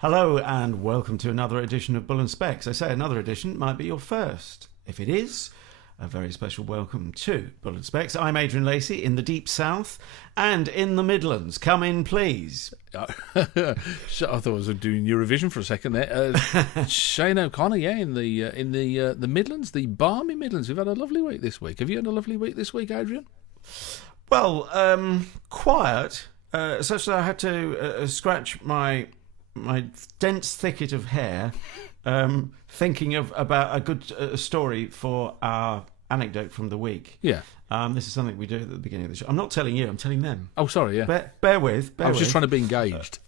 Hello and welcome to another edition of Bull and Specs. I say another edition, might be your first. If it is, a very special welcome to Bull and Specs. I'm Adrian Lacey in the Deep South and in the Midlands. Come in, please. I thought I was doing Eurovision for a second there. Shane O'Connor, in the Midlands, the balmy Midlands. We've had a lovely week this week. Have you had a lovely week this week, Adrian? Well, quiet, such that I had to scratch my dense thicket of hair, thinking about a good story for our anecdote from the week. Yeah. This is something we do at the beginning of the show. I'm not telling you, I'm telling them. Oh, sorry, yeah. Bear with. I was just trying to be engaged.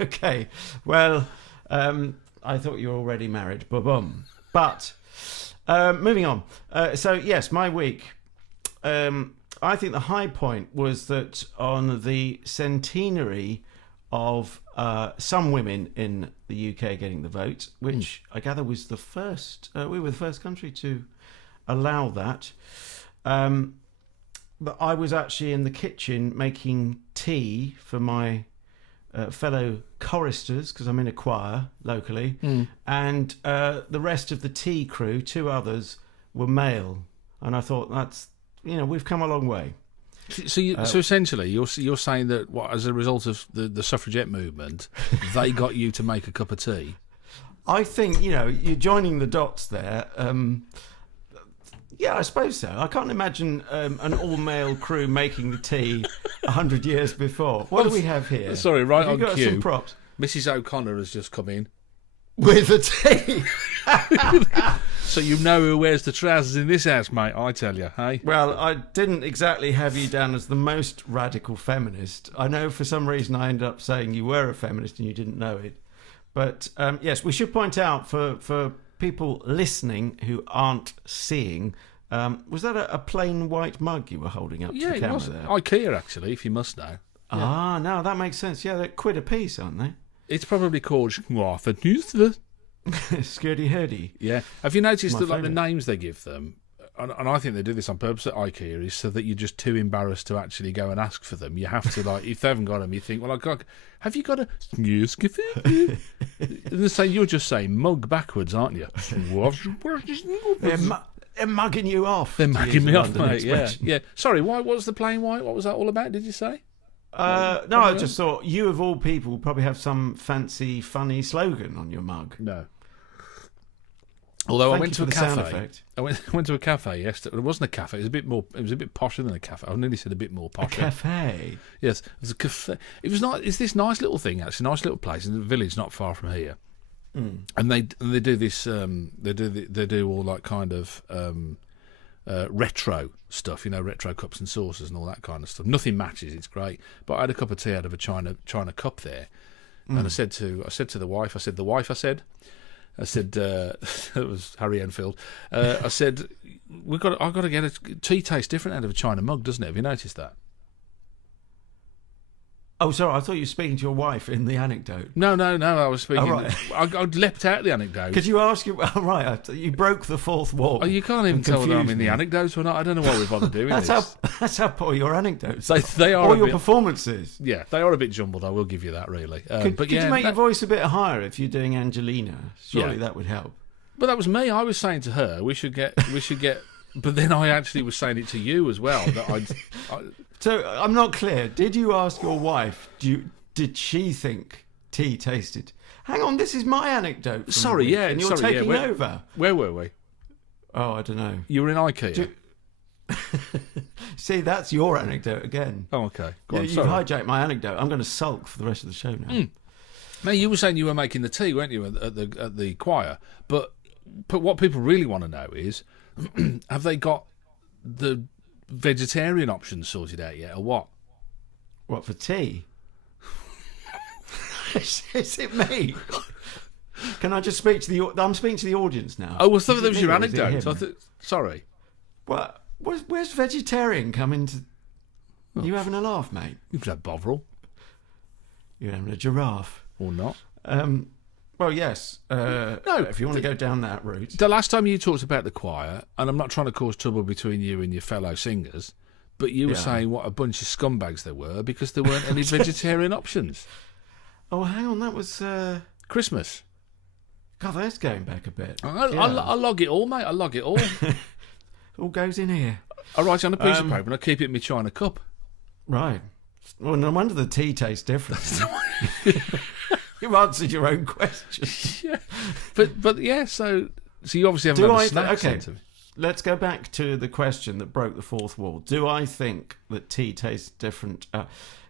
Okay. Well, I thought you were already married. Ba-bum. But, moving on. So, yes, my week. I think the high point was that on the centenary of some women in the UK getting the vote, which I gather was the first. We were the first country to allow that. But I was actually in the kitchen making tea for my fellow choristers, because I'm in a choir locally, and the rest of the tea crew, two others, were male, and I thought we've come a long way. So essentially, you're saying that as a result of the suffragette movement, they got you to make a cup of tea. I think you're joining the dots there. Yeah, I suppose so. I can't imagine an all-male crew making the tea 100 years before. What do we have here? Sorry, right have on you got cue. Some props? Mrs. O'Connor has just come in with the tea. So you know who wears the trousers in this house, mate, I tell you, hey? Well, I didn't exactly have you down as the most radical feminist. I know for some reason I ended up saying you were a feminist and you didn't know it. But, yes, we should point out for people listening who aren't seeing, was that a plain white mug you were holding up to the camera there? IKEA, actually, if you must know. Yeah. Ah, no, that makes sense. Yeah, they're quid a piece, aren't they? It's probably called Skirty Herdy. Yeah. Have you noticed that the names they give them, and I think they do this on purpose at IKEA, is so that you're just too embarrassed to actually go and ask for them. You have to, if they haven't got them, you think, well, have you got a... And they say, you're just saying mug backwards, aren't you? They're mugging you off. They're mugging me off, mate, yeah. Sorry, what was the plain white? What was that all about, did you say? No, I just thought you of all people probably have some fancy, funny slogan on your mug. No. Although I went to a cafe. I went to a cafe yesterday. It wasn't a cafe. It was a bit posher than a cafe. I nearly said a bit more posher. A cafe. Yes, it was a cafe. It was nice. It's this nice little thing. Actually, a nice little place in the village, not far from here. And they do this. They do all that kind of retro stuff, retro cups and saucers and all that kind of stuff. Nothing matches. It's great. But I had a cup of tea out of a china cup there, and I said to the wife, it was Harry Enfield. I said, I've got to get a tea tastes different out of a china mug, doesn't it? Have you noticed that? Oh, sorry, I thought you were speaking to your wife in the anecdote. No, I was speaking... Oh, right. I leapt out the anecdote. Could you ask... Oh, right, you broke the fourth wall. Oh, you can't even tell whether I'm in the anecdote or not. I don't know what we've got to do with this. That's how poor your anecdotes they are. Or your performances. Yeah, they are a bit jumbled, I will give you that, really. Could you make your voice a bit higher if you're doing Angelina? Surely that would help. But that was me. I was saying to her, we should get... But then I actually was saying it to you as well. So, I'm not clear. Did you ask your wife... Did she think tea tasted? Hang on, this is my anecdote. Sorry, yeah. And you're taking over. Where were we? Oh, I don't know. You were in IKEA. See, that's your anecdote again. Oh, okay. Go on, you've hijacked my anecdote. I'm going to sulk for the rest of the show now. Now, you were saying you were making the tea, weren't you, at the choir? But what people really want to know is, have they got the vegetarian options sorted out yet, or what? What, for tea? Is it me? Can I just speak to the... I'm speaking to the audience now. Oh, well, I thought that was your anecdote. Sorry. What? Where's vegetarian coming to... Oh. You having a laugh, mate? You could have Bovril. You're having a giraffe. Or not. Well, yes. No, if you want to go down that route. The last time you talked about the choir, and I'm not trying to cause trouble between you and your fellow singers, but you were saying what a bunch of scumbags they were because there weren't any vegetarian options. Oh, hang on, that was Christmas. God, that's going back a bit. I log it all, mate. I log it all. All goes in here. I write it on a piece of paper and I keep it in my china cup. Right. Well, no wonder the tea tastes different. You answered your own question. Yeah. But yeah, so you obviously haven't had a snack sent to me. Let's go back to the question that broke the fourth wall. Do I think that tea tastes different?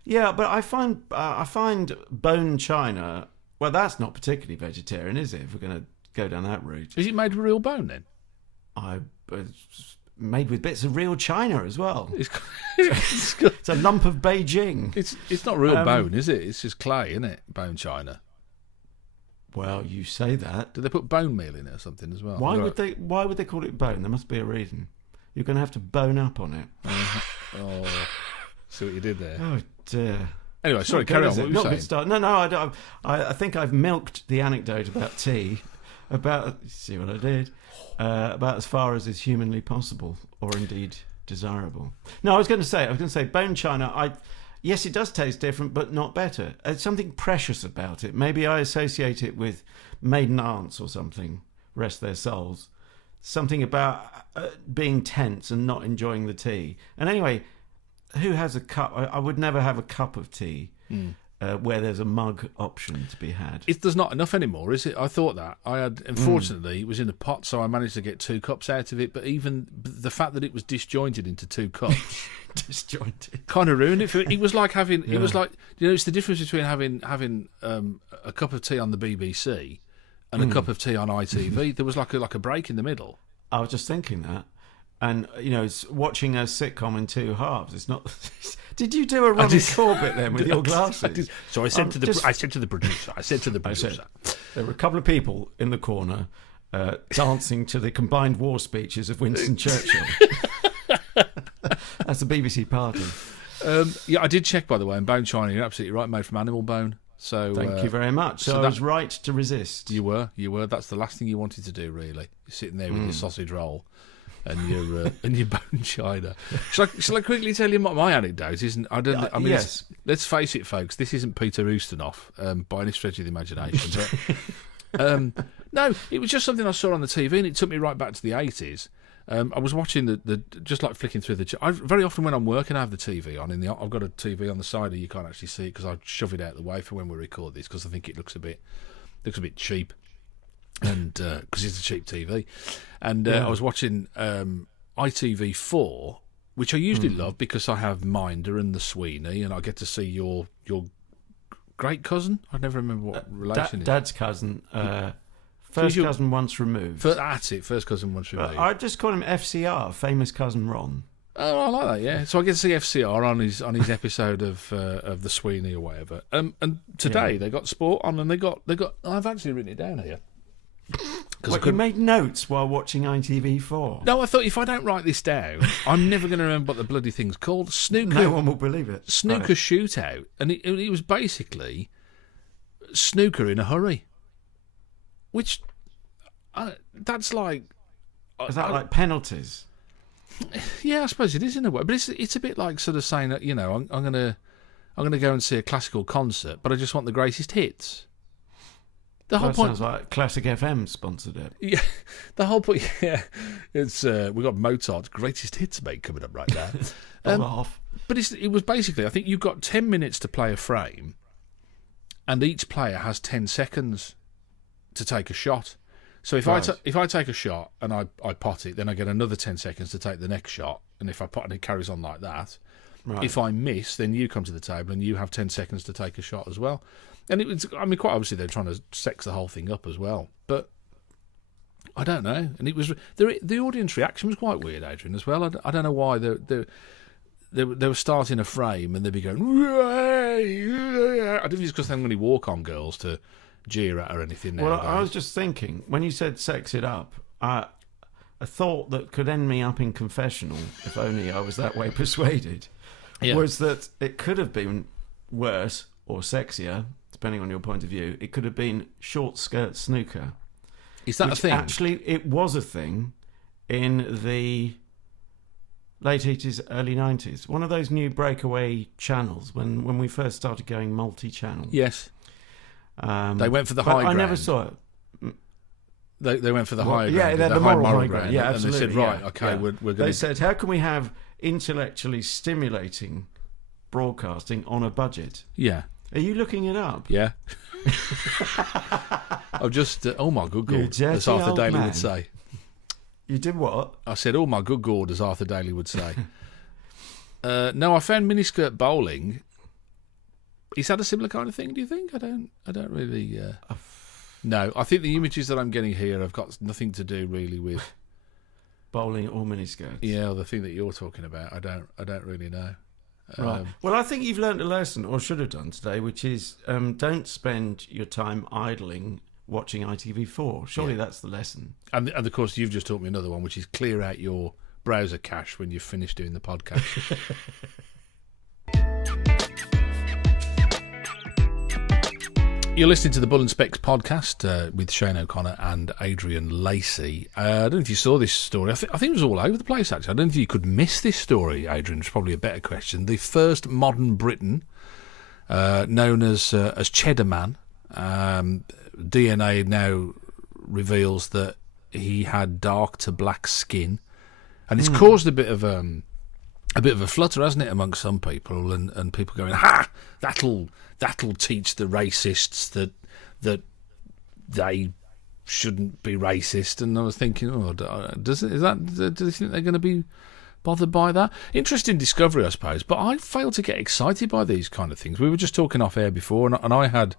Yeah, but I find bone china. Well, that's not particularly vegetarian, is it? If we're going to go down that route, is it made with real bone then? It's made with bits of real china as well. It's a lump of Beijing. It's not real bone, is it? It's just clay, isn't it? Bone china. Well, you say that. Do they put bone meal in it or something as well? Why would they call it bone? There must be a reason. You're going to have to bone up on it. Oh, see what you did there. Oh dear. Anyway, sorry, carry on. What were you saying? Start. No, I think I've milked the anecdote about tea. See what I did? About as far as is humanly possible, or indeed desirable. No, I was going to say bone china. Yes, it does taste different, but not better. There's something precious about it. Maybe I associate it with maiden aunts or something. Rest their souls. Something about being tense and not enjoying the tea. And anyway, who has a cup? I would never have a cup of tea where there's a mug option to be had. There's not enough anymore, is it? I thought that. Unfortunately, it was in a pot, so I managed to get 2 cups out of it. But even the fact that it was disjointed into 2 cups, kind of ruined it. It was like having. Yeah. It was like, it's the difference between having a cup of tea on the BBC and a cup of tea on ITV. There was like a break in the middle. I was just thinking that. And, it's watching a sitcom in 2 halves. It's not. Did you do a Ronnie Corbett then with your glasses? So I said to the producer. There were a couple of people in the corner dancing to the combined war speeches of Winston Churchill. That's the BBC party. Yeah, I did check, by the way, and bone china, you're absolutely right, made from animal bone. So thank you very much. So I was right to resist. You were. That's the last thing you wanted to do, really. You're sitting there with your sausage roll. And your bone china. Shall I quickly tell you what my anecdote is? Yes. Let's face it, folks. This isn't Peter Ustinov by any stretch of the imagination. But no, it was just something I saw on the TV, and it took me right back to the 80s. I was watching the just like flicking through very often when I'm working, I have the TV on. I've got a TV on the side, and you can't actually see it because I shove it out of the way for when we record this because I think it looks a bit cheap. And because it's a cheap TV, and I was watching ITV4, which I usually love because I have Minder and the Sweeney, and I get to see your great cousin. I never remember what relation. Dad's cousin, first cousin once removed. That's it, first cousin once removed. I just call him FCR, famous cousin Ron. Oh, I like that. Yeah, so I get to see FCR on his episode of the Sweeney or whatever. And today they got sport on, and they got. I've actually written it down here. You made notes while watching ITV4? No, I thought if I don't write this down, I'm never going to remember what the bloody thing's called. Snooker. No one will believe it. Snooker shootout, and it was basically snooker in a hurry. Which that's like. Is that like penalties? Yeah, I suppose it is in a way, but it's a bit like sort of saying that I'm gonna go and see a classical concert, but I just want the greatest hits. The whole point sounds like Classic FM sponsored it. Yeah, the whole point. Yeah, it's we got Mozart's greatest hits, mate, coming up right now. But it was basically, I think you've got 10 minutes to play a frame, and each player has 10 seconds to take a shot. So if I take a shot and I pot it, then I get another 10 seconds to take the next shot, and if I pot and it carries on like that. Right. If I miss, then you come to the table and you have 10 seconds to take a shot as well. And it was, quite obviously they're trying to sex the whole thing up as well. But I don't know. And it was the audience reaction was quite weird, Adrian, as well. I don't know why they were starting a frame and they'd be going. I don't think it's because they haven't got any walk-on girls to jeer at or anything. Well, I was just thinking when you said sex it up, a thought that could end me up in confessional, if only I was that way persuaded, was that it could have been worse or sexier, depending on your point of view. It could have been short skirt snooker. Is that a thing? Actually, it was a thing in the late 80s, early 90s. One of those new breakaway channels when we first started going multi-channel. Yes. They went for the high ground. I never saw it. They went for the high ground. Yeah, the moral high ground. Yeah, and absolutely. they said, right, okay, we're going to... They said, how can we have intellectually stimulating broadcasting on a budget? Yeah. Are you looking it up? Yeah. I've just... oh, my good God, as Arthur Daly would say. You did what? I said, oh, my good God, as Arthur Daly would say. No, I found miniskirt bowling. Is that a similar kind of thing, do you think? I don't really... No, I think the images that I'm getting here have got nothing to do really with... bowling or miniskirts. Yeah, the thing that you're talking about. I don't really know. Right. Well, I think you've learnt a lesson, or should have done today, which is don't spend your time idling watching ITV4. Surely that's the lesson. And of course, you've just taught me another one, which is clear out your browser cache when you've finished doing the podcast. You're listening to the Bull and Specs podcast with Shane O'Connor and Adrian Lacey. I don't know if you saw this story. I think it was all over the place, actually. I don't know if you could miss this story, Adrian. It's probably a better question. The first modern Briton, known as Cheddar Man, DNA now reveals that he had dark to black skin, and it's caused a bit of a flutter, hasn't it, amongst some people, and people going, "Ha! That'll teach the racists that they shouldn't be racist." And I was thinking, do you think they're going to be bothered by that? Interesting discovery, I suppose. But I fail to get excited by these kind of things. We were just talking off air before, and I had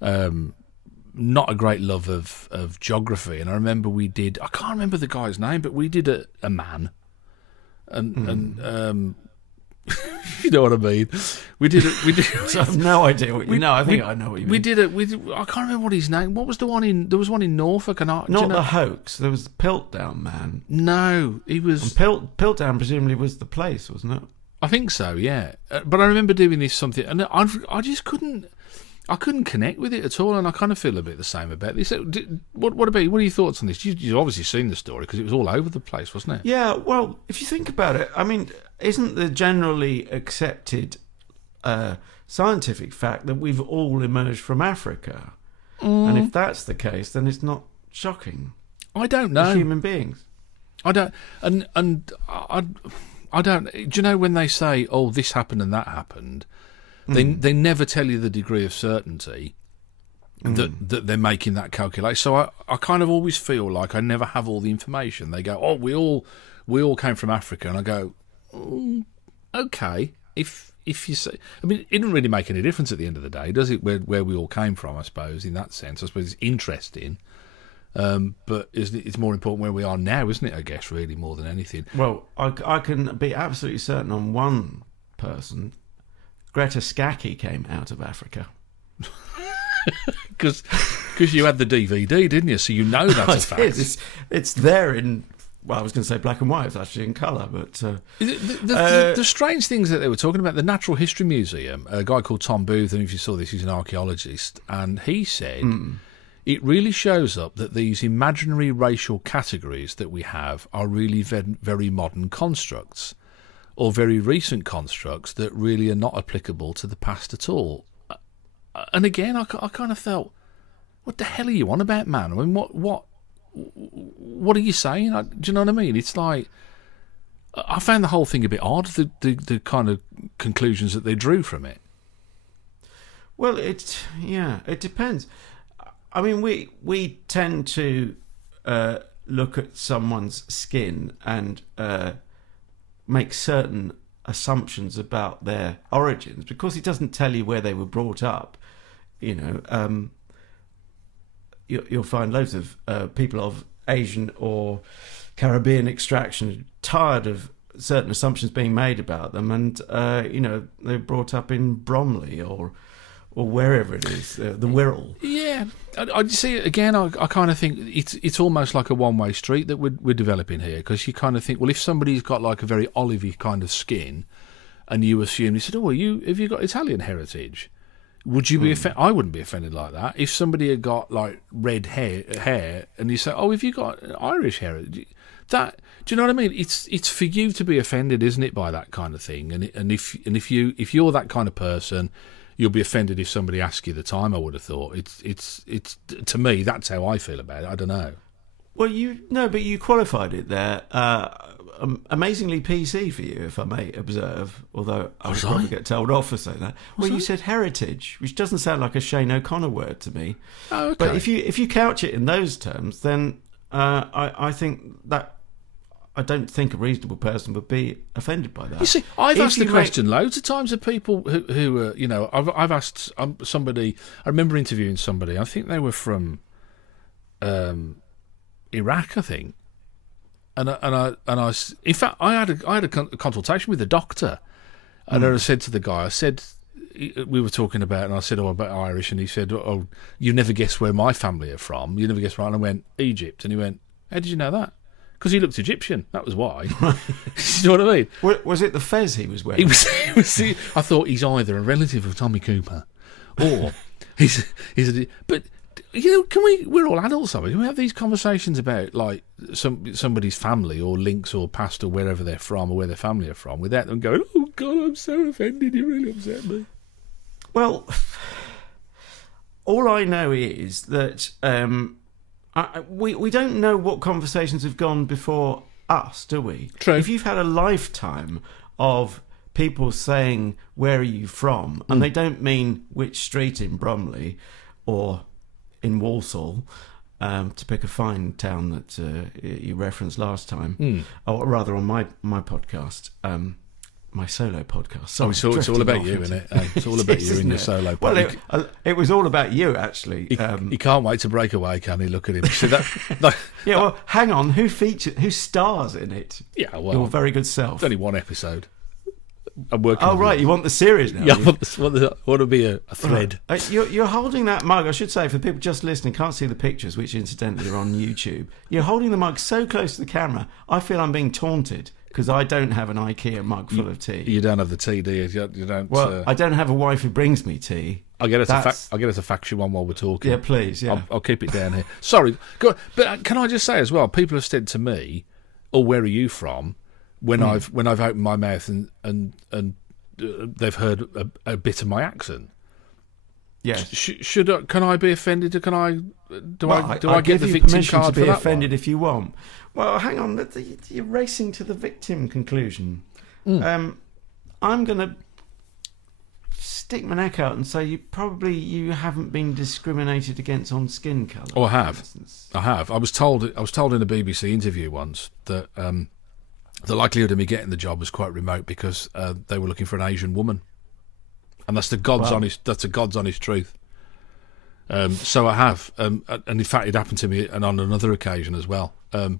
not a great love of geography. And I remember we did. I can't remember the guy's name, but we did a man, and you know what I mean. We did. I have no idea what you know. I think I know what you mean. I can't remember what his name. What was the one in? There was one in Norfolk, and the hoax. There was the Piltdown Man. No, he was. And Piltdown presumably was the place, wasn't it? I think so. Yeah, but I remember doing this something, and I just couldn't. I couldn't connect with it at all, and I kind of feel a bit the same about this. What are your thoughts on this? You've obviously seen the story because it was all over the place, wasn't it? Yeah. Well, if you think about it, I mean, isn't the generally accepted scientific fact that we've all emerged from Africa? And if that's the case, then it's not shocking. I don't know. As human beings. I don't, and I don't. Do you know when they say, "Oh, this happened and that happened"? They never tell you the degree of certainty that they're making that calculation. So I kind of always feel like I never have all the information. They go, "Oh, we all came from Africa," and I go, "Okay, if you say," I mean, it doesn't really make any difference at the end of the day, does it? Where we all came from, I suppose. In that sense, I suppose it's interesting, but it's more important where we are now, isn't it? I guess really more than anything. Well, I can be absolutely certain on one person. Greta Scacchi came out of Africa. Because you had the DVD, didn't you? So you know that's a fact. It's there in, well, I was going to say black and white. It's actually in colour. But the strange things that they were talking about, the Natural History Museum, a guy called Tom Booth, and if you saw this, he's an archaeologist, and he said it really shows up that these imaginary racial categories that we have are really very modern constructs, or very recent constructs that really are not applicable to the past at all. And again, I kind of felt, what the hell are you on about, man? I mean, what are you saying? Do you know what I mean? It's like, I found the whole thing a bit odd, the kind of conclusions that they drew from it. Well, it depends. I mean, we tend to look at someone's skin and make certain assumptions about their origins because it doesn't tell you where they were brought up. You know, you'll find loads of people of Asian or Caribbean extraction tired of certain assumptions being made about them, and they're brought up in Bromley or wherever it is, the Wirral. Yeah, I see. Again, I kind of think it's almost like a one-way street that we're developing here, because you kind of think, well, if somebody's got like a very olivey kind of skin, and you assume, you said, "Oh, have you got Italian heritage?" Would you be offended? I wouldn't be offended like that. If somebody had got like red hair, and you say, "Oh, have you got Irish heritage?" That, do you know what I mean? It's for you to be offended, isn't it, by that kind of thing? And if you're that kind of person, you'll be offended if somebody asks you the time. I would have thought it's to me that's how I feel about it. I don't know. Well, but you qualified it there. Amazingly PC for you, if I may observe. Although I would probably get told off for saying that. Well, you said heritage, which doesn't sound like a Shane O'Connor word to me. Oh, okay. But if you couch it in those terms, then I think that. I don't think a reasonable person would be offended by that. You see, I've asked the question loads of times of people who I've asked somebody. I remember interviewing somebody. I think they were from Iraq, I think. And I in fact, I had a consultation with the doctor, and I said to the guy, I said, we were talking about, and I said, about Irish, and he said, oh, you never guess where my family are from. You never guess where. And I went, Egypt, and he went, how did you know that? Because he looked Egyptian. That was why. You know what I mean? Was it the fez he was wearing? He was. I thought he's either a relative of Tommy Cooper, or he's. But can we? We're all adults, are we? Can we have these conversations about like somebody's family or links or past or wherever they're from or where their family are from, without them going, "Oh God, I'm so offended. You really upset me." Well, all I know is that. We don't know what conversations have gone before us, do we? True. If you've had a lifetime of people saying, where are you from? And they don't mean which street in Bromley or in Walsall, to pick a fine town that you referenced last time, or rather on my podcast, my solo podcast. Sorry, it's all about you, isn't it? It's all about you in your solo podcast. Well, it was all about you, actually. He can't wait to break away, can he? Look at him. See that? Yeah, well, hang on. Who stars in it? Yeah, well, your very good self. It's only one episode. I'm working. Oh, right. You want the series now? Yeah, I want to be a thread. Right. You're holding that mug, I should say, for the people just listening, can't see the pictures, which incidentally are on YouTube. You're holding the mug so close to the camera, I feel I'm being taunted. Because I don't have an IKEA mug full of tea. You don't have the tea, do you? You don't. Well, I don't have a wife who brings me tea. I'll get us a faction one while we're talking. Yeah, please. Yeah, I'll keep it down here. Sorry, but can I just say as well? People have said to me, "Oh, where are you from?" When I've opened my mouth and they've heard a bit of my accent. Yes. Can I be offended? Or can I? Do I get the victim card to be for that offended one? if you want? Well, hang on. You're racing to the victim conclusion. I'm going to stick my neck out and say you haven't been discriminated against on skin colour. Oh, I have. I have. I was told in a BBC interview once that the likelihood of me getting the job was quite remote because they were looking for an Asian woman, and that's the God's honest truth. So I have, and in fact, it happened to me and on another occasion as well.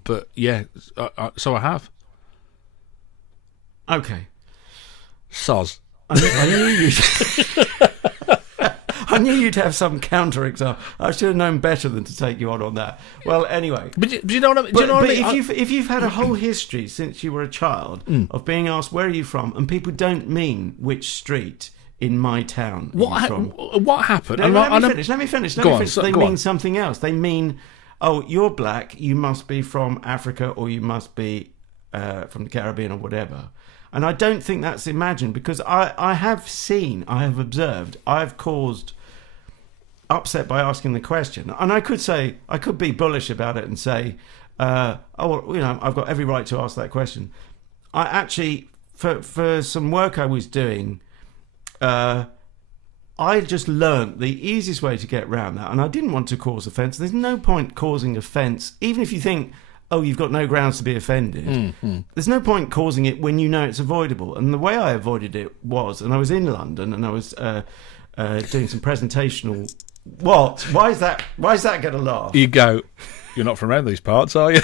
But yeah, so I have. Okay. Soz. I knew you'd have some counter example. I should have known better than to take you on that. Well, anyway. But do you know what I mean? But if you've had a whole history since you were a child of being asked where are you from, and people don't mean which street in my town. What happened? No, let me finish. They mean something else. They mean, oh, you're black, you must be from Africa, or you must be from the Caribbean or whatever. And I don't think that's imagined, because I have observed, I've caused upset by asking the question. And I could be bullish about it and say, I've got every right to ask that question. I actually, for some work I was doing, I just learnt the easiest way to get around that, and I didn't want to cause offence. There's no point causing offence, even if you think, oh, you've got no grounds to be offended. There's no point causing it when you know it's avoidable. And the way I avoided it was, and I was in London, and I was doing some presentational... What? Why is that going to laugh? You go, you're not from around these parts, are you?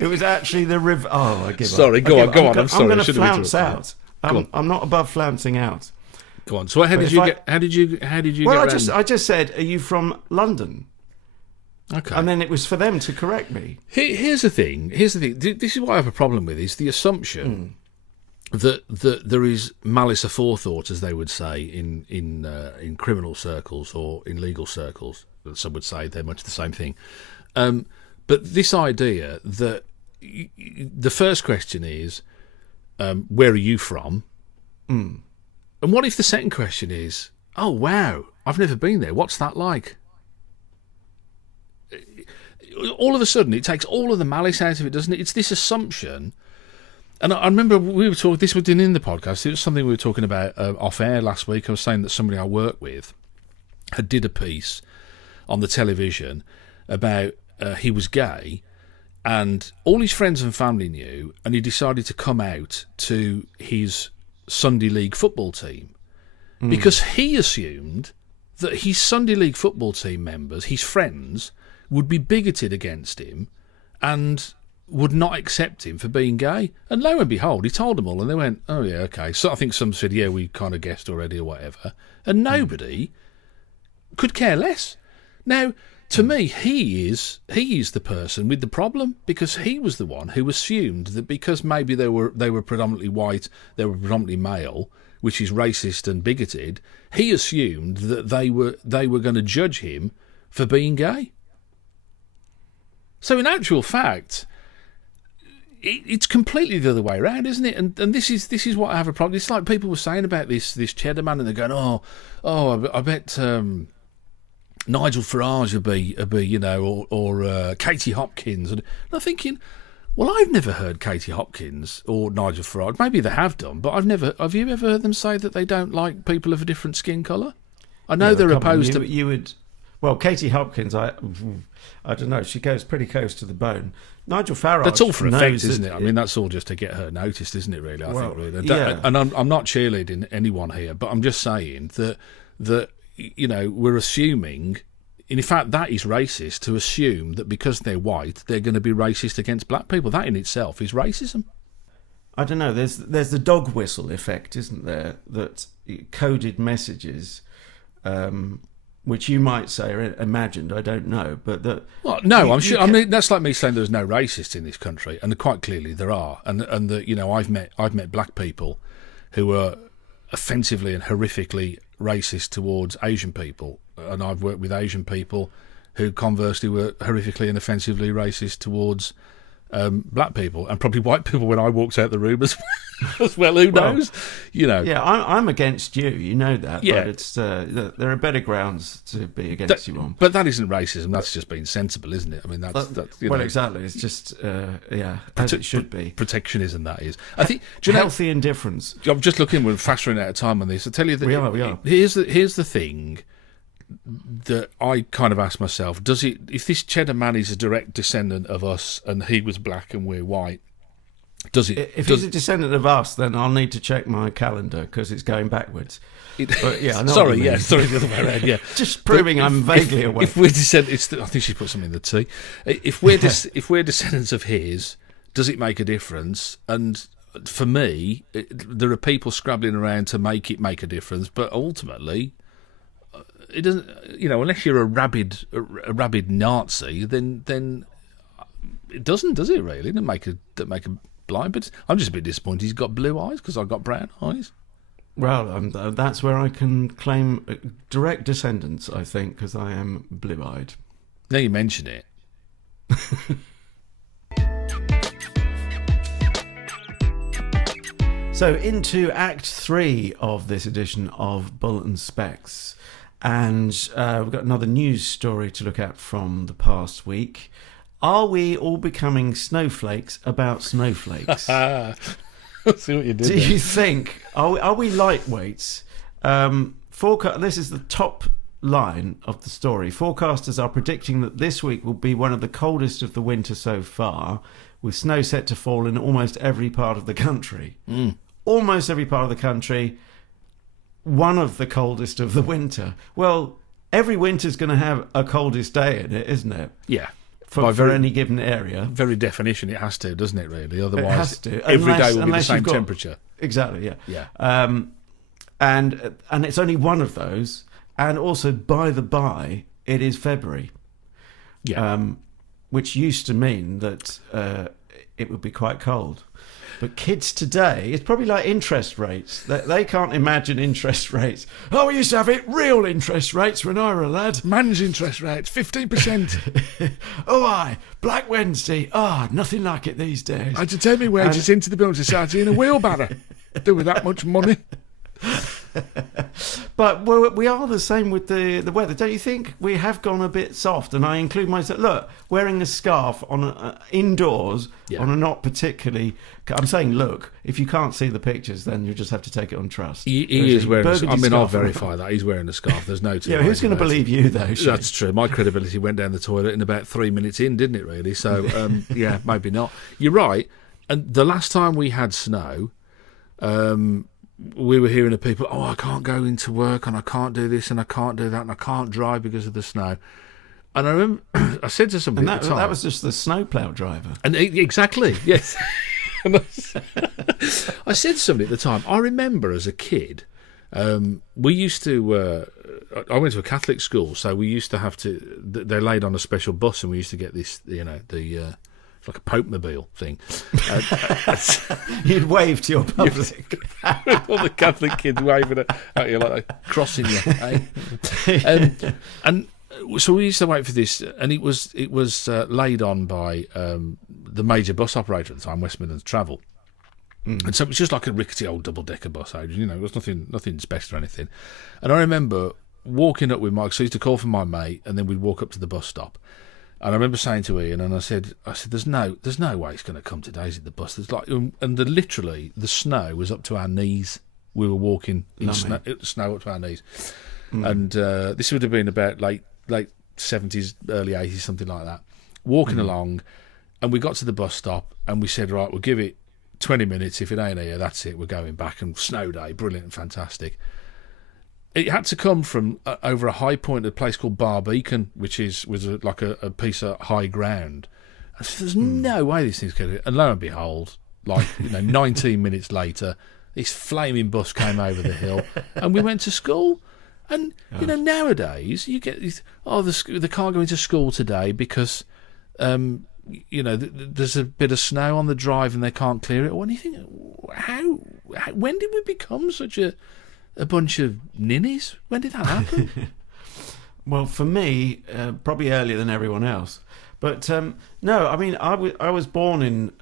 It was actually the river... Oh, I give up. Sorry, go on. I'm sorry. I'm going to flounce out. I'm not above flouncing out. Go on. So how did you get? Well, I just said, "Are you from London?" Okay. And then it was for them to correct me. Here's the thing. This is what I have a problem with: is the assumption that there is malice aforethought, as they would say in criminal circles or in legal circles. Some would say they're much the same thing. But this idea that the first question is, where are you from? And what if the second question is, oh, wow, I've never been there. What's that like? All of a sudden, it takes all of the malice out of it, doesn't it? It's this assumption. And I remember we were talking, this was in the podcast, it was something we were talking about off air last week. I was saying that somebody I work with had did a piece on the television about he was gay, and all his friends and family knew, and he decided to come out to his Sunday League football team because he assumed that his Sunday League football team members, his friends, would be bigoted against him and would not accept him for being gay. And lo and behold, he told them all, and they went, oh yeah, okay. So I think some said, yeah, we kind of guessed already or whatever. And nobody could care less. Now, to me, he is the person with the problem, because he was the one who assumed that because maybe they were predominantly white, they were predominantly male, which is racist and bigoted. He assumed that they were going to judge him for being gay. So in actual fact, it's completely the other way around, isn't it? And this is what I have a problem. It's like people were saying about this Cheddar Man, and they're going, oh, I bet Nigel Farage would be, you know, or Katie Hopkins. And I'm thinking, well, I've never heard Katie Hopkins or Nigel Farage. Maybe they have done, but have you ever heard them say that they don't like people of a different skin colour? I know they're opposed to... You would... Well, Katie Hopkins, I don't know. She goes pretty close to the bone. Nigel Farage. That's all for effect, isn't it? I mean, that's all just to get her noticed, isn't it? Really, I think. Really, yeah. And I'm not cheerleading anyone here, but I'm just saying that you know, we're assuming. In fact, that is racist to assume that because they're white, they're going to be racist against black people. That in itself is racism. I don't know. There's the dog whistle effect, isn't there? That coded messages. Which you might say are imagined, I don't know, but that. Well, no, I'm sure. I mean, that's like me saying there's no racists in this country, and quite clearly there are. And that, you know, I've met black people who are offensively and horrifically racist towards Asian people, and I've worked with Asian people who conversely were horrifically and offensively racist towards black people, and probably white people when I walked out the room as well. Who knows? You know. Yeah, I'm against you. You know that. Yeah. But it's there are better grounds to be against you on. But that isn't racism. That's just being sensible, isn't it? I mean, that's well, know, exactly. It's just as it should be. Protectionism. That is. I think. Do you know, healthy indifference. I'm just looking. We're fast running out of time on this. I tell you that we are. Here's the thing that I kind of ask myself: if this Cheddar Man is a direct descendant of us, and he was black and we're white, If he's a descendant of us, then I'll need to check my calendar because it's going backwards. But yeah, I know sorry, the other way around. Yeah, just proving I'm vaguely aware. If we're descendants, I think she put something in the tea. If we're descendants of his, does it make a difference? And for me, there are people scrabbling around to make it make a difference, but ultimately. It doesn't, you know, unless you're a rabid Nazi, then it doesn't, does it? Really, it doesn't make a blind. But I'm just a bit disappointed he's got blue eyes because I've got brown eyes. Well, that's where I can claim direct descendants, I think, because I am blue-eyed. Now you mention it. So into Act 3 of this edition of Bulletin Specs. And we've got another news story to look at from the past week. Are we all becoming snowflakes about snowflakes? See what you did. Do you think? Are we lightweights? This is the top line of the story. Forecasters are predicting that this week will be one of the coldest of the winter so far, with snow set to fall in almost every part of the country. Almost every part of the country. One of the coldest of the winter. Well, every winter's going to have a coldest day in it, isn't it? Yeah. For any given area. Very definition, it has to, doesn't it, really? Otherwise, it has to. Every day will be the same temperature. Exactly, yeah. Yeah. And it's only one of those. And also, by the by, it is February. Yeah. Which used to mean that it would be quite cold. But kids today, it's probably like interest rates. They can't imagine interest rates. Oh, we used to have real interest rates when I were a lad. Man's interest rates, 15%. Black Wednesday. Nothing like it these days. I had to take my wages into the Building Society in a wheelbarrow. Do with that much money. But we are the same with the weather, don't you think? We have gone a bit soft, and I include myself. Look, wearing a scarf on indoors on a not particularly. I'm saying, look, if you can't see the pictures, then you just have to take it on trust. He is wearing. I'll verify that he's wearing a scarf. There's no. Yeah, who's going to believe you though? That's true. My credibility went down the toilet in about 3 minutes in, didn't it? Really. So yeah, maybe not. You're right. And the last time we had snow. We were hearing of people, I can't go into work and I can't do this and I can't do that and I can't drive because of the snow. And I remember I said to somebody at the time... that was just the snowplow driver. And exactly, yes. I said to somebody at the time, I remember as a kid, we used to... I went to a Catholic school, so we used to have to... They laid on a special bus and we used to get this, it's like a Pope-mobile thing. You'd wave to your public. All the Catholic kids waving at you like crossing you. And so we used to wait for this, and it was laid on by the major bus operator at the time, West Midlands Travel. And so it was just like a rickety old double-decker bus, it was nothing special or anything. And I remember walking up with Mike, so I used to call for my mate, and then we'd walk up to the bus stop. And I remember saying to Ian, and I said, there's no way it's going to come today, is it, the bus? Literally, the snow was up to our knees. We were walking in snow up to our knees. And this would have been about late 70s, early 80s, something like that. Walking along, and we got to the bus stop, and we said, right, we'll give it 20 minutes. If it ain't here, that's it. We're going back. And snow day, brilliant and fantastic. It had to come from over a high point at a place called Barbeacon, which was like a piece of high ground. I said, there's no way these things can do it. And lo and behold, 19 minutes later, this flaming bus came over the hill, and we went to school. And nowadays you get these. They can't go into school today because there's a bit of snow on the drive and they can't clear it. Or anything. How? When did we become such a bunch of ninnies? When did that happen? Well, for me, probably earlier than everyone else. But no, I mean, I was born in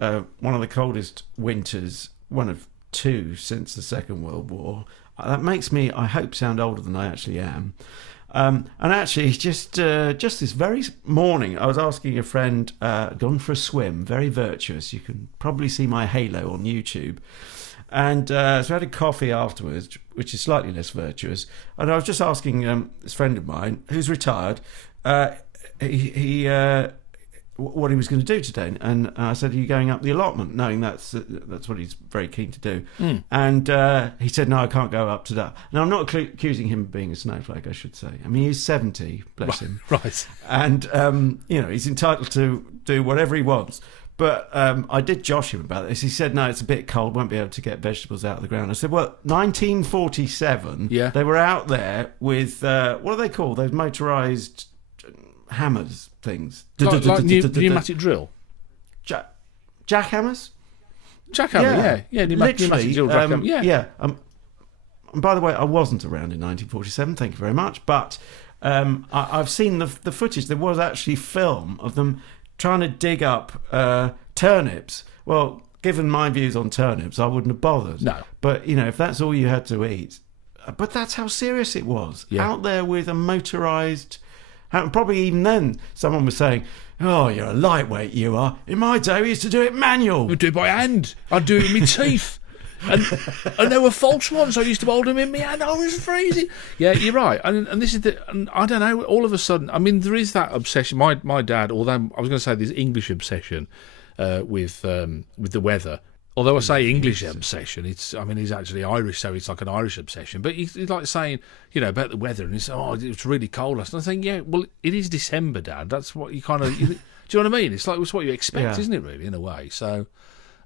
one of the coldest winters, one of two since the Second World War. That makes me, I hope, sound older than I actually am. And actually, just this very morning, I was asking a friend, gone for a swim, very virtuous. You can probably see my halo on YouTube. And so I had a coffee afterwards, which is slightly less virtuous. And I was just asking this friend of mine, who's retired, what he was going to do today. And I said, are you going up the allotment? Knowing that's what he's very keen to do. And he said, no, I can't go up to that. Now, I'm not accusing him of being a snowflake, I should say. I mean, he's 70, bless him. Right. And, he's entitled to do whatever he wants. But I did josh him about this. He said, no, it's a bit cold, won't be able to get vegetables out of the ground. I said, well, 1947, they were out there with, what are they called? Those motorised hammers things. Like pneumatic drill? Jackhammers? Jackhammer, yeah. Pneumatic drill jackhammer, yeah. And by the way, I wasn't around in 1947, thank you very much. But I've seen the footage. There was actually film of them trying to dig up turnips. Well, given my views on turnips, I wouldn't have bothered. No. But, if that's all you had to eat. But that's how serious it was. Yeah. Out there with a motorised... Probably even then, someone was saying, oh, you're a lightweight, you are. In my day, we used to do it manual. We'd do it by hand. I'd do it with my teeth. And there were false ones. I used to hold them in my hand. I was freezing. Yeah, you're right. And this is and I don't know, all of a sudden, I mean, there is that obsession. My dad, although I was going to say this English obsession with the weather. Although I say English obsession, he's actually Irish, so it's like an Irish obsession. But he's like saying, about the weather, and he's it's really cold last night. I'm saying, yeah, well, it is December, Dad. That's what you kind of, do you know what I mean? It's what you expect, isn't it, really, in a way? So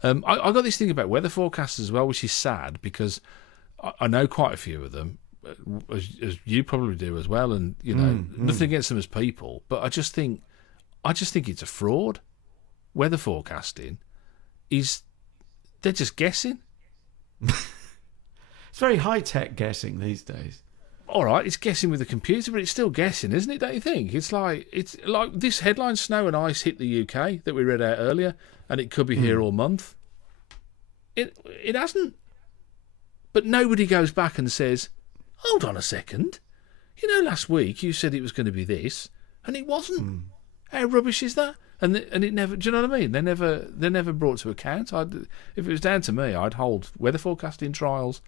I got this thing about weather forecasts as well, which is sad, because I know quite a few of them, as you probably do as well, and, nothing against them as people, but I just think it's a fraud. Weather forecasting they're just guessing. It's very high-tech guessing these days. All right, it's guessing with a computer, but it's still guessing, isn't it, don't you think? It's like this headline, snow and ice hit the UK, that we read out earlier, and it could be here all month. It hasn't. But nobody goes back and says, hold on a second. Last week you said it was going to be this, and it wasn't. How rubbish is that? And it never. Do you know what I mean? They're never brought to account. If it was down to me, I'd hold weather forecasting trials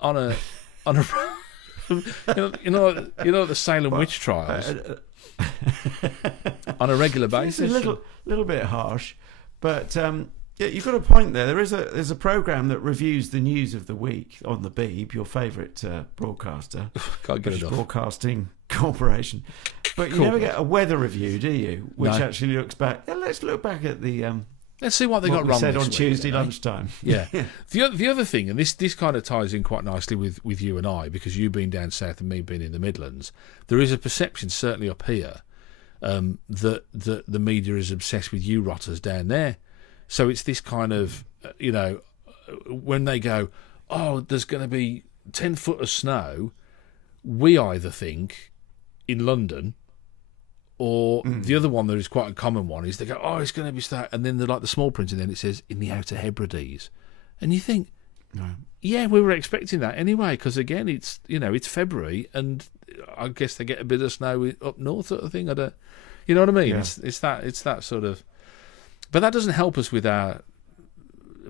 on a you know the Salem witch trials on a regular basis. It's a little bit harsh, but yeah, you've got a point there. There's a program that reviews the news of the week on the Beeb, your favourite broadcaster, Can't get it off. Broadcasting Corporation. But you never get a weather review, do you? Which actually looks back. Yeah, let's look back at the. Let's see what they got wrong. Said this on week, Tuesday lunchtime. Yeah. The other thing, and this kind of ties in quite nicely with you and I, because you being down south and me being in the Midlands, there is a perception certainly up here that the media is obsessed with you rotters down there. So it's this kind of, when they go, oh, there's going to be 10 foot of snow, we either think in London, or the other one that is quite a common one is they go, oh, it's going to be snow, and then they're like the small print, and then it says in the Outer Hebrides, and you think, yeah, we were expecting that anyway, because again, it's February, and I guess they get a bit of snow up north, sort of thing. You know what I mean? Yeah. It's that sort of, but that doesn't help us with our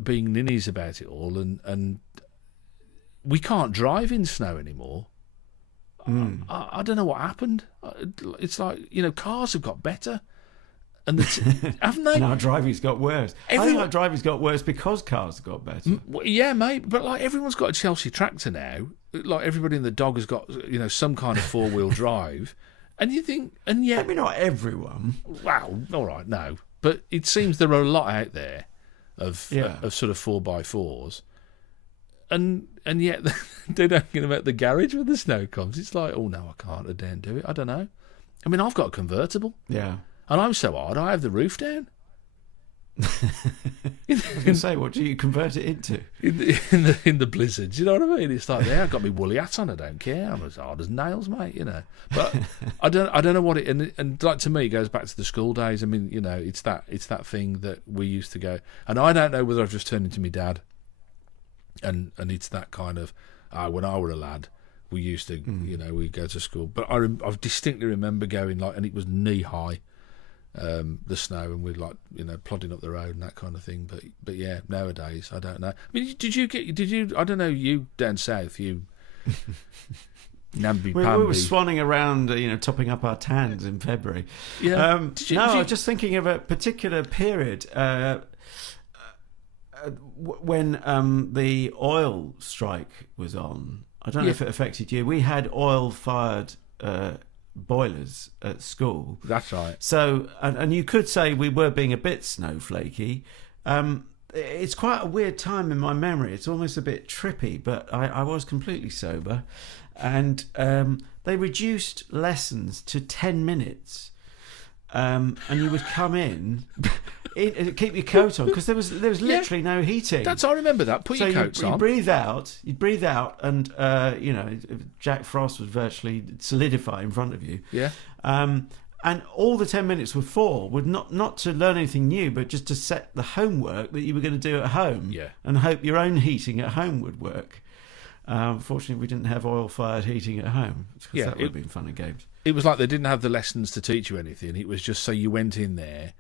being ninnies about it all, and we can't drive in snow anymore. I don't know what happened. It's like, cars have got better. And haven't they? No, driving's got worse. I think our driving's got worse because cars have got better. Yeah, mate. But like everyone's got a Chelsea tractor now. Like everybody in the dog has got, some kind of 4-wheel drive. And you think, and yet... Maybe not everyone. Well, all right, no. But it seems there are a lot out there of sort of 4x4s. And yet they don't get them at the garage when the snow comes. It's like, oh no, I can't, I daren't do it. I don't know. I mean, I've got a convertible. Yeah. And I'm so hard, I have the roof down. I was going to say, what do you convert it into? In the blizzards, you know what I mean? It's like, I've got my woolly hat on, I don't care. I'm as hard as nails, mate, But I don't know what it, and like to me, it goes back to the school days. I mean, it's that thing that we used to go, and I don't know whether I've just turned into my dad, and it's that kind of, when I were a lad, we used to, we'd go to school, but I distinctly remember going and it was knee high. The snow, and we're like, plodding up the road and that kind of thing. But yeah, nowadays I don't know. I mean, did you? I don't know. You down south, you namby pamby. We were swanning around, topping up our tans in February. Yeah. I was just thinking of a particular period when the oil strike was on. I don't know if it affected you. We had oil-fired boilers at school. That's right. So, and you could say we were being a bit snowflakey. It's quite a weird time in my memory. It's almost a bit trippy, but I was completely sober. And they reduced lessons to 10 minutes. And you would come in... keep your coat on, because there was literally no heating. I remember that. Put your coats on. You'd breathe out, and Jack Frost would virtually solidify in front of you. Yeah. And all the 10 minutes were for would not to learn anything new, but just to set the homework that you were going to do at home. Yeah. And hope your own heating at home would work. Fortunately, we didn't have oil-fired heating at home. Yeah, that would have been fun and games. It was like they didn't have the lessons to teach you anything. It was just so you went in there,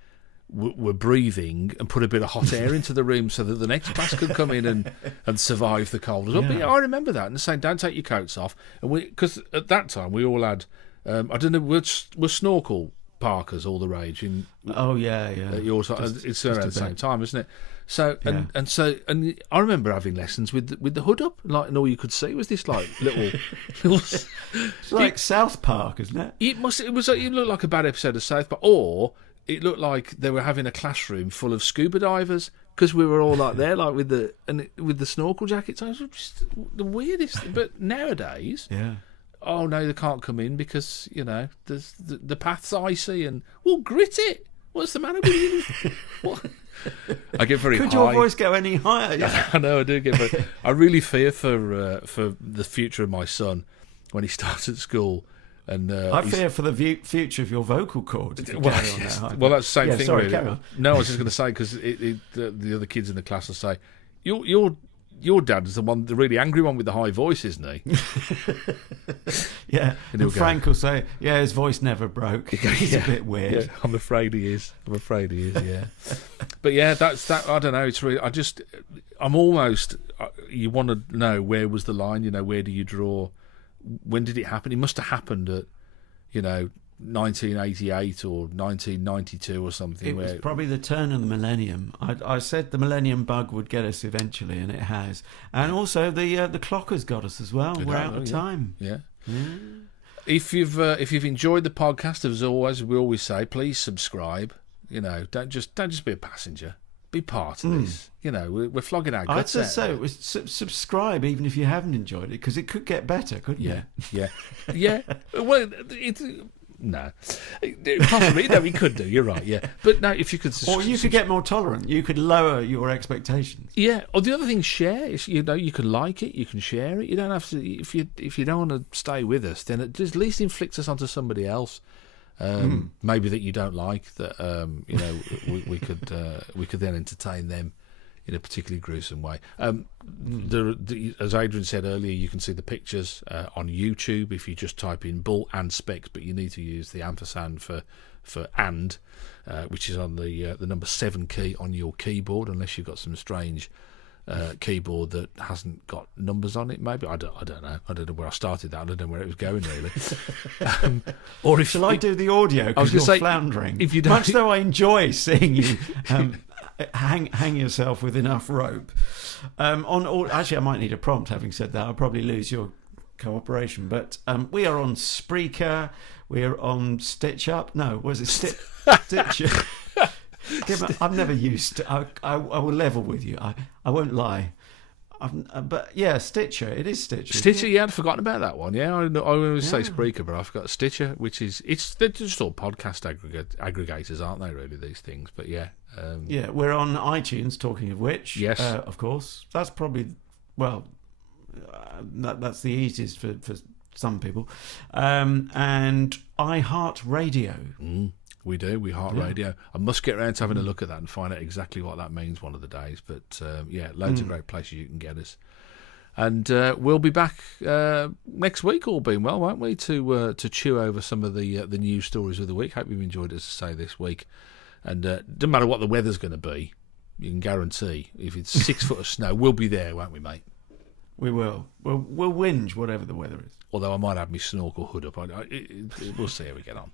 were breathing and put a bit of hot air into the room so that the next class could come in and survive the cold as well. But I remember that, and saying, don't take your coats off. And because at that time we all had, I don't know, were snorkel parkas all the rage in? Oh yeah. It's around the same time, isn't it? So and I remember having lessons with the hood up, and all you could see was this little. It's like South Park, isn't it? It looked like a bad episode of South Park, or it looked like they were having a classroom full of scuba divers, because we were all there, with the snorkel jackets. It was just the weirdest. But nowadays, oh no, they can't come in because the path's icy, and grit it. What's the matter with you? What? I get very high. Could your voice go any higher? Yeah. I know I do get very. I really fear for the future of my son when he starts at school. And I fear for the future of your vocal cords. Well, that's the same thing. Sorry, really. No, I was just going to say, because the other kids in the class will say, "You're your dad's the really angry one with the high voice, isn't he? Yeah. And Frank will say, "Yeah, his voice never broke. He's a bit weird." Yeah, I'm afraid he is. Yeah. But yeah, that's that. I don't know. It's really. I'm almost. You want to know where was the line? Where do you draw? When did it happen? It must have happened at, 1988 or 1992 or something. It was probably the turn of the millennium. I said the millennium bug would get us eventually, and it has. And also the clock has got us as well. We're out of time. Yeah. If you've enjoyed the podcast, as always, we always say, please subscribe. Don't just be a passenger. Be part of this. We're flogging our guts. I'd just say subscribe even if you haven't enjoyed it, because it could get better, couldn't it? Yeah. Well, no, possibly. No, we could do. You're right. Yeah, but no, if you could, or you could get more tolerant. You could lower your expectations. Yeah. Or the other thing, share. You can like it. You can share it. You don't have to. If you don't want to stay with us, then at least inflict us onto somebody else. Maybe that you don't like. That we could then entertain them in a particularly gruesome way. As Adrian said earlier, you can see the pictures on YouTube if you just type in bull and specs, but you need to use the ampersand for and, which is on the number 7 key on your keyboard, unless you've got some strange keyboard that hasn't got numbers on it. Maybe I don't know. I don't know where I started that. I don't know where it was going really. Or if shall I do the audio? Because you're floundering. If you don't, much though I enjoy seeing you. Hang yourself with enough rope. Actually, I might need a prompt. Having said that, I'll probably lose your cooperation. But we are on Spreaker. We are on Stitch Up. No, was it Stitcher? I've never used. I will level with you. I won't lie. But yeah, Stitcher. It is Stitcher. Stitcher. Yeah, I'd forgotten about that one. Yeah, I always say Spreaker, but I forgot Stitcher, which is they're just all podcast aggregators, aren't they? Really, these things. But yeah. Yeah, we're on iTunes. Talking of which, yes, of course, that's probably that's the easiest for some people, and iHeartRadio. We do. We heart radio. I must get around to having a look at that and find out exactly what that means one of the days. But loads of great places you can get us. And we'll be back next week, all being well, won't we? To chew over some of the news stories of the week. Hope you've enjoyed us, to say, this week. And doesn't matter what the weather's going to be, you can guarantee if it's 6 foot of snow, we'll be there, won't we, mate? We will. We'll whinge whatever the weather is. Although I might have my snorkel hood up. We'll see how we get on.